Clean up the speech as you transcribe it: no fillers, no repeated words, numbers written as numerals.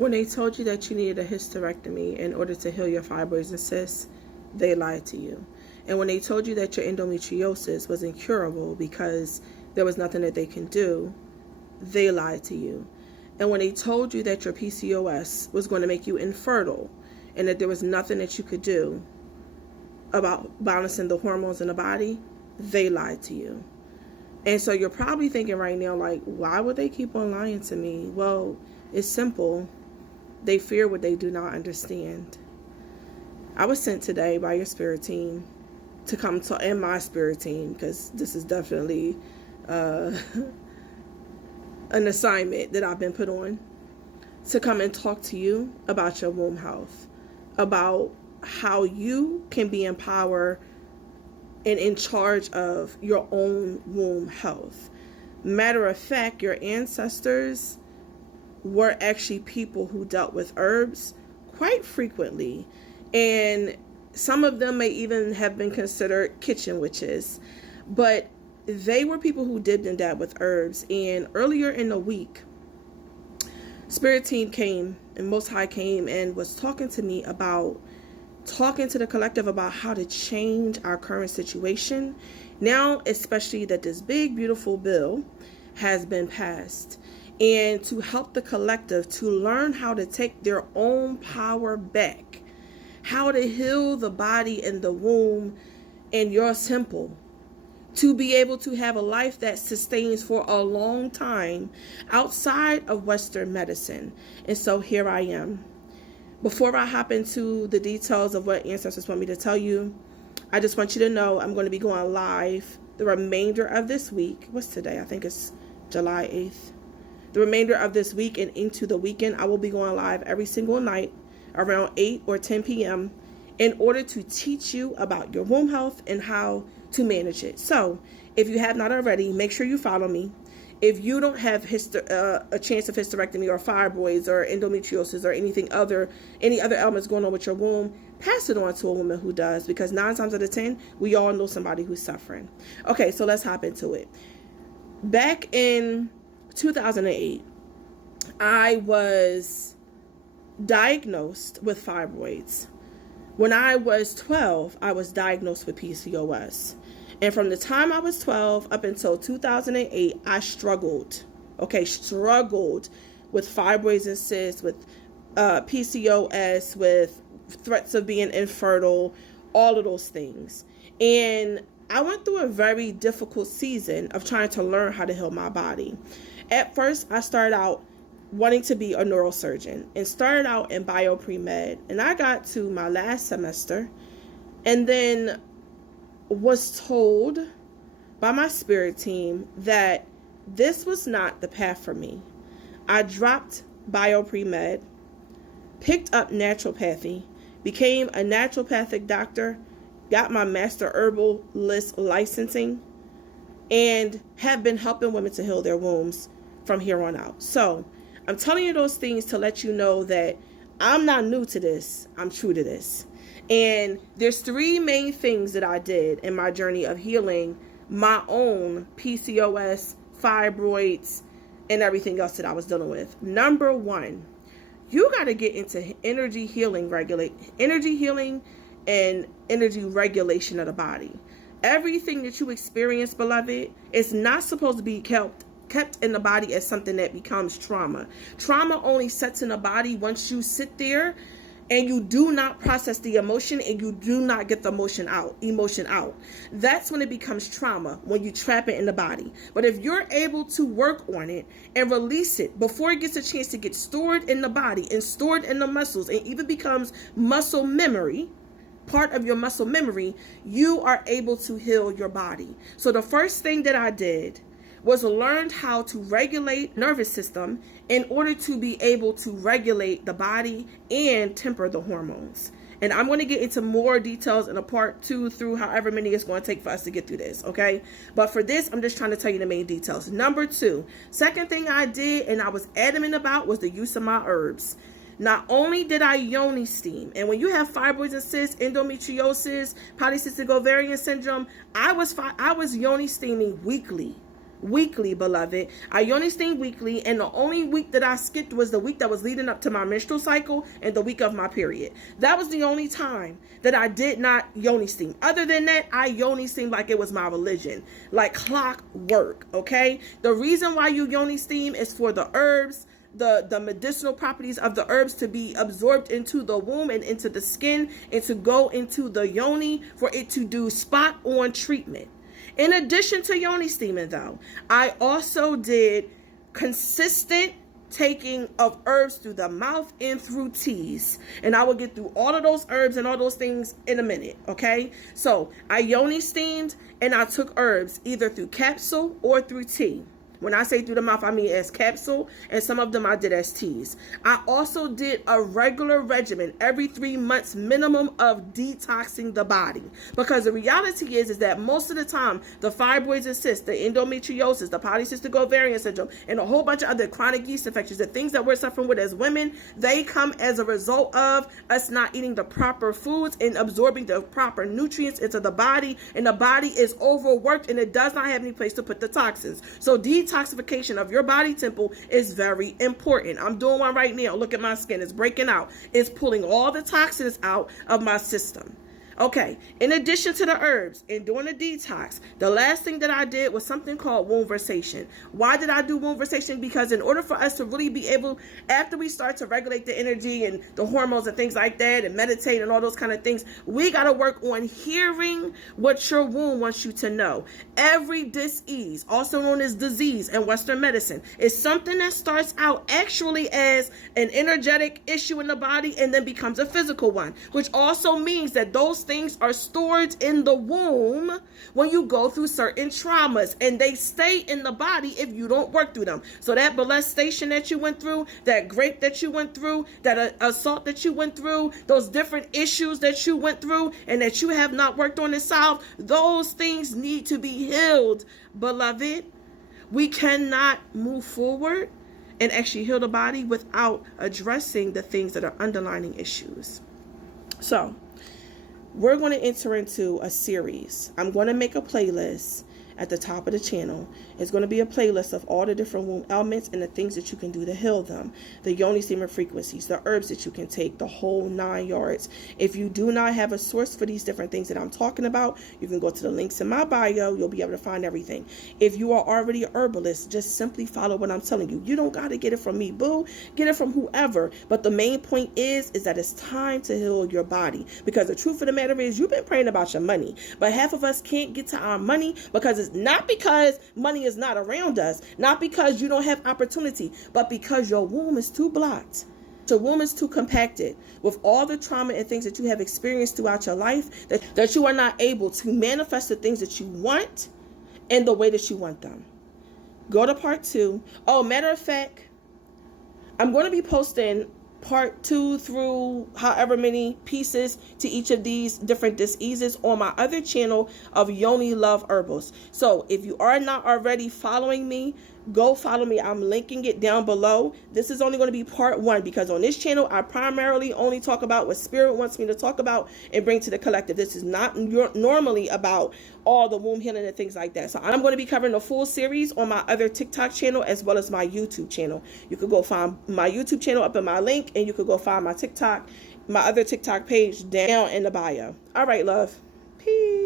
When they told you that you needed a hysterectomy in order to heal your fibroids and cysts, they lied to you. And when they told you that your endometriosis was incurable because there was nothing that they can do, they lied to you. And when they told you that your PCOS was going to make you infertile and that there was nothing that you could do about balancing the hormones in the body, they lied to you. And so you're probably thinking right now, like, why would they keep on lying to me? Well, it's simple. They fear what they do not understand. I was sent today by your spirit team to come to, and my spirit team, because this is definitely an assignment that I've been put on, to come and talk to you about your womb health, about how you can be empowered and in charge of your own womb health. Matter of fact, your ancestors were actually people who dealt with herbs quite frequently, and some of them may even have been considered kitchen witches, but they were people who dipped and dabbed with herbs. And earlier in the week, Spirit Team came, and Most High came and was talking to the collective about how to change our current situation now, especially that this big beautiful bill has been passed, and to help the collective to learn how to take their own power back, how to heal the body and the womb and your temple, to be able to have a life that sustains for a long time outside of Western medicine. And so here I am. Before I hop into the details of what ancestors want me to tell you, I just want you to know I'm going to be going live the remainder of this week. What's today? I think it's July 8th. The remainder of this week and into the weekend, I will be going live every single night around 8 or 10 p.m. in order to teach you about your womb health and how to manage it. So if you have not already, make sure you follow me. If you don't have a chance of hysterectomy or fibroids or endometriosis or any other elements going on with your womb, pass it on to a woman who does, because 9 times out of 10, we all know somebody who's suffering. Okay, so let's hop into it. Back in 2008, I was diagnosed with fibroids. When I was 12, I was diagnosed with PCOS. And from the time I was 12 up until 2008, I struggled with fibroids and cysts, with PCOS, with threats of being infertile, all of those things. And I went through a very difficult season of trying to learn how to heal my body. At first, I started out wanting to be a neurosurgeon and started out in bio-pre-med. And I got to my last semester and then was told by my spirit team that this was not the path for me. I dropped bio-pre-med, picked up naturopathy, became a naturopathic doctor, got my master herbalist licensing, and have been helping women to heal their wombs from here on out. So I'm telling you those things to let you know that I'm not new to this. I'm true to this. And there's 3 main things that I did in my journey of healing my own PCOS, fibroids, and everything else that I was dealing with. Number 1, you got to get into energy healing and energy regulation of the body. Everything that you experience, beloved, is not supposed to be kept in the body as something that becomes trauma. Trauma only sets in the body once you sit there and you do not process the emotion and you do not get the emotion out. That's when it becomes trauma, when you trap it in the body. But if you're able to work on it and release it before it gets a chance to get stored in the body and stored in the muscles and even becomes muscle memory, part of your muscle memory, you are able to heal your body. So the first thing that I did was learned how to regulate nervous system in order to be able to regulate the body and temper the hormones. And I'm going to get into more details in a part 2 through however many it's going to take for us to get through this, okay? But for this, I'm just trying to tell you the main details. Number 2, second thing I did and I was adamant about was the use of my herbs. Not only did I Yoni steam, and when you have fibroids and cysts, endometriosis, polycystic ovarian syndrome, I was Yoni steaming weekly. weekly, beloved. I Yoni steam weekly, and the only week that I skipped was the week that was leading up to my menstrual cycle and the week of my period. That was the only time that I did not Yoni steam. Other than that, I Yoni steam like it was my religion, like clockwork, okay? The reason why you Yoni steam is for the herbs, the medicinal properties of the herbs to be absorbed into the womb and into the skin and to go into the yoni for it to do spot on treatment. In addition to yoni steaming, though, I also did consistent taking of herbs through the mouth and through teas, and I will get through all of those herbs and all those things in a minute. Okay, so I yoni steamed and I took herbs either through capsule or through tea. When I say through the mouth, I mean as capsule, and some of them I did as teas. I also did a regular regimen every 3 months minimum of detoxing the body, because the reality is that most of the time the fibroids and cysts, the endometriosis, the polycystic ovarian syndrome, and a whole bunch of other chronic yeast infections, the things that we're suffering with as women, they come as a result of us not eating the proper foods and absorbing the proper nutrients into the body, and the body is overworked and it does not have any place to put the toxins. So detoxification of your body temple is very important. I'm doing one right now. Look at my skin. It's breaking out. It's pulling all the toxins out of my system. Okay, in addition to the herbs and doing a detox, the last thing that I did was something called Wombversation. Why did I do Wombversation? Because in order for us to really be able, after we start to regulate the energy and the hormones and things like that and meditate and all those kind of things, we got to work on hearing what your womb wants you to know. Every dis-ease, also known as disease in Western medicine, is something that starts out actually as an energetic issue in the body and then becomes a physical one, which also means that those things are stored in the womb when you go through certain traumas, and they stay in the body if you don't work through them. So that molestation that you went through, that grape that you went through, that assault that you went through, those different issues that you went through and that you have not worked on and solved, those things need to be healed, beloved. We cannot move forward and actually heal the body without addressing the things that are underlying issues. So we're going to enter into a series. I'm going to make a playlist at the top of the channel. It's going to be a playlist of all the different womb elements and the things that you can do to heal them. The yoni steamer frequencies, the herbs that you can take, the whole 9 yards. If you do not have a source for these different things that I'm talking about, you can go to the links in my bio. You'll be able to find everything. If you are already a herbalist, just simply follow what I'm telling you. You don't got to get it from me, boo. Get it from whoever. But the main point is that it's time to heal your body, because the truth of the matter is you've been praying about your money, but half of us can't get to our money because it's not because money is not around us, not because you don't have opportunity, but because your womb is too blocked. Your womb is too compacted with all the trauma and things that you have experienced throughout your life, that you are not able to manifest the things that you want in the way that you want them. Go to part 2. Oh, matter of fact, I'm going to be posting part 2 through however many pieces to each of these different diseases on my other channel of Yoni Love Herbals. So if you are not already following me, go follow me. I'm linking it down below. This is only going to be part 1, because on this channel I primarily only talk about what Spirit wants me to talk about and bring to the collective. This is not normally about all the womb healing and things like that. So I'm going to be covering the full series on my other TikTok channel as well as my YouTube channel. You could go find my YouTube channel up in my link, and you could go find my other TikTok page down in the bio. All right, love. Peace.